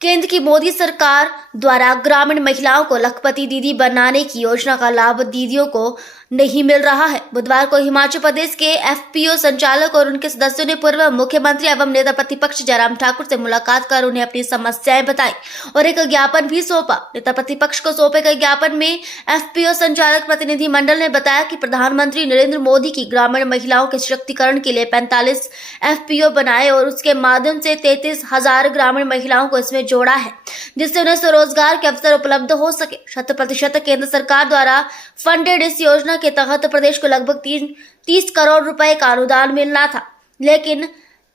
केंद्र की मोदी सरकार द्वारा ग्रामीण महिलाओं को लखपति दीदी बनाने की योजना का लाभ दीदियों को नहीं मिल रहा है। बुधवार को हिमाचल प्रदेश के एफपीओ संचालक और उनके सदस्यों ने पूर्व मुख्यमंत्री एवं नेता प्रतिपक्ष जयराम ठाकुर से मुलाकात कर उन्हें अपनी समस्याएं बताई और एक ज्ञापन भी सौंपा। नेता प्रतिपक्ष को सौंपे गए ज्ञापन में एफपीओ संचालक प्रतिनिधि मंडल ने बताया कि प्रधानमंत्री नरेंद्र मोदी की ग्रामीण महिलाओं के सशक्तिकरण के लिए 45 एफपीओ बनाए और उसके माध्यम से 33,000 ग्रामीण महिलाओं को इसमें जोड़ा है, जिससे उन्हें स्वरोजगार के अवसर उपलब्ध हो सके। 100% केंद्र सरकार द्वारा फंडेड इस योजना के तहत प्रदेश को लगभग 30 करोड़ रुपए का अनुदान मिलना था, लेकिन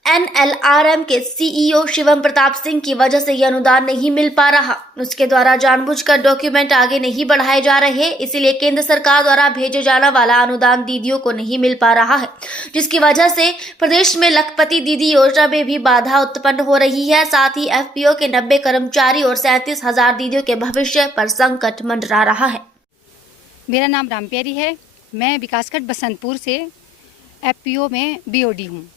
एनएलआरएम के सीईओ शिवम प्रताप सिंह की वजह से यह अनुदान नहीं मिल पा रहा। उसके द्वारा जानबूझकर डॉक्यूमेंट आगे नहीं बढ़ाए जा रहे, इसीलिए केंद्र सरकार द्वारा भेजे जाने वाला अनुदान दीदियों को नहीं मिल पा रहा है, जिसकी वजह से प्रदेश में लखपति दीदी योजना में भी बाधा उत्पन्न हो रही है। साथ ही एफपीओ के 90 कर्मचारी और 37,000 दीदियों के भविष्य पर संकट मंडरा रहा है। मेरा नाम रामप्यारी है। मैं विकासखंड बसंतपुर से एफपीओ में बीओडी हूँ।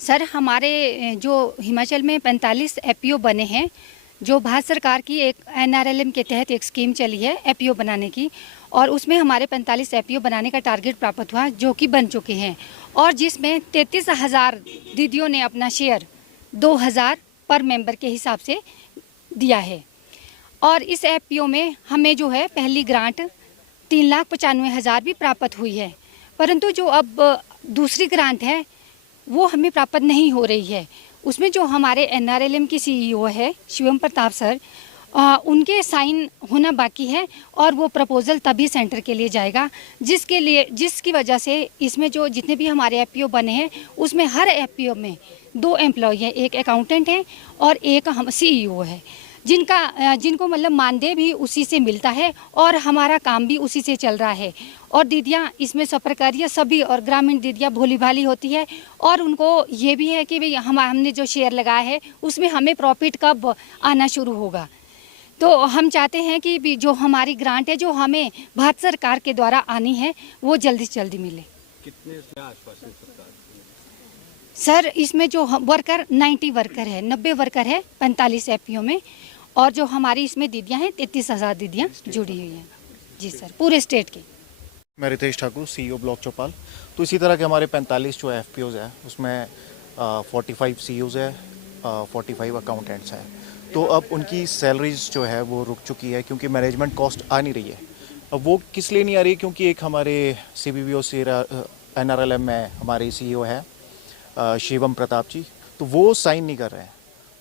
सर, हमारे जो हिमाचल में 45 एफपीओ बने हैं, जो भारत सरकार की एक एनआरएलएम के तहत एक स्कीम चली है एफपीओ बनाने की, और उसमें हमारे 45 एफपीओ बनाने का टारगेट प्राप्त हुआ, जो कि बन चुके हैं, और जिसमें 33,000 दीदियों ने अपना शेयर 2,000 पर मेंबर के हिसाब से दिया है। और इस एफपीओ में हमें जो है पहली ग्रांट 3,95,000 भी प्राप्त हुई है, परंतु जो अब दूसरी ग्रांट है वो हमें प्राप्त नहीं हो रही है। उसमें जो हमारे एनआरएलएम की सीईओ है शिवम प्रताप सर, उनके साइन होना बाकी है और वो प्रपोजल तभी सेंटर के लिए जाएगा, जिसकी वजह से इसमें जो जितने भी हमारे एफपीओ बने हैं उसमें हर एफपीओ में 2 एम्प्लॉय हैं, एक अकाउंटेंट है और एक हम सीईओ है, जिनको मतलब मानदेय भी उसी से मिलता है और हमारा काम भी उसी से चल रहा है। और दीदियाँ इसमें स्वप्रकार्य सभी और ग्रामीण दीदियाँ भोली भाली होती है, और उनको ये भी है कि भाई हमने जो शेयर लगाया है उसमें हमें प्रॉफिट कब आना शुरू होगा। तो हम चाहते हैं कि जो हमारी ग्रांट है जो हमें भारत सरकार के द्वारा आनी है वो जल्दी से जल्दी मिले। कितने आश्वासन सरकार? सर, इसमें जो वर्कर 90 वर्कर है, 90 वर्कर है 45 एफपीओ में, और जो हमारी इसमें दीदियां हैं 33,000 दीदियां जुड़ी हुई हैं। जी सर, पूरे स्टेट की। मैं रितेश ठाकुर, सीईओ ब्लॉक चौपाल। तो इसी तरह के हमारे 45 जो एफपीओज है उसमें 45 सीईओज है, 45 अकाउंटेंट्स हैं। तो अब उनकी सैलरीज जो है वो रुक चुकी है क्योंकि मैनेजमेंट कॉस्ट आ नहीं रही है। अब वो किस लिए नहीं आ रही, क्योंकि एक हमारे सीबीबीओ से एनआरएलएम में हमारे सीईओ है शिवम प्रताप जी, तो वो साइन नहीं कर रहे हैं।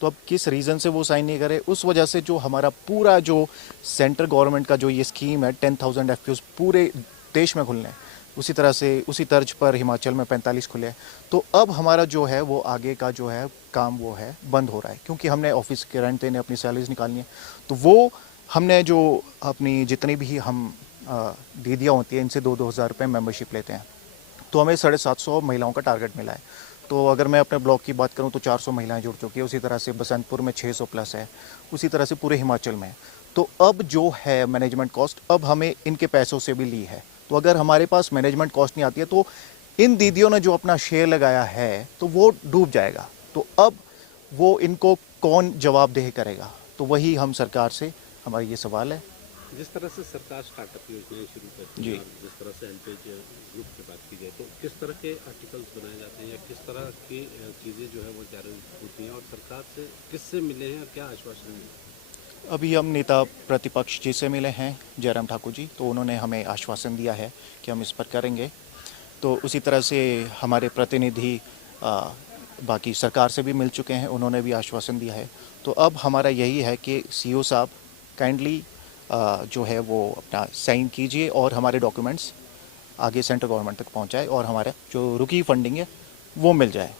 तो अब किस रीज़न से वो साइन नहीं करे, उस वजह से जो हमारा पूरा जो सेंट्रल गवर्नमेंट का जो ये स्कीम है 10,000 एफपीओज पूरे देश में खुलने, उसी तरह से उसी तर्ज पर हिमाचल में 45 खुले। तो अब हमारा जो है वो आगे का जो है काम वो है बंद हो रहा है, क्योंकि हमने ऑफिस के रेंट देने, अपनी सैलरीज निकालनी है। तो वो हमने जो अपनी जितनी भी हम दीदियाँ होती हैं इनसे 2-2 हज़ार रुपये मेम्बरशिप लेते हैं, तो हमें 750 महिलाओं का टारगेट मिला है। तो अगर मैं अपने ब्लॉक की बात करूं तो 400 महिलाएं जुड़ चुकी है, उसी तरह से बसंतपुर में 600 प्लस है, उसी तरह से पूरे हिमाचल में। तो अब जो है मैनेजमेंट कॉस्ट अब हमें इनके पैसों से भी ली है। तो अगर हमारे पास मैनेजमेंट कॉस्ट नहीं आती है तो इन दीदियों ने जो अपना शेयर लगाया है तो वो डूब जाएगा। तो अब वो इनको कौन जवाबदेह करेगा, तो वही हम सरकार से हमारा ये सवाल है। जिस तरह से सरकार स्टार्टअप योजनाएं शुरू करती है, जिस तरह से एनपेज ग्रुप की बात की जाए, तो किस तरह के आर्टिकल्स बनाए जाते हैं या किस तरह की चीज़ें जो है वो जारी होती हैं, और सरकार से किससे मिले हैं और क्या आश्वासन मिले? अभी हम नेता प्रतिपक्ष जी से मिले हैं, जयराम ठाकुर जी, तो उन्होंने हमें आश्वासन दिया है कि हम इस पर करेंगे। तो उसी तरह से हमारे प्रतिनिधि बाकी सरकार से भी मिल चुके हैं, उन्होंने भी आश्वासन दिया है। तो अब हमारा यही है कि सीईओ साहब काइंडली जो है वो अपना साइन कीजिए और हमारे डॉक्यूमेंट्स आगे सेंट्रल गवर्नमेंट तक पहुंचाए और हमारा जो रुकी फंडिंग है वो मिल जाए।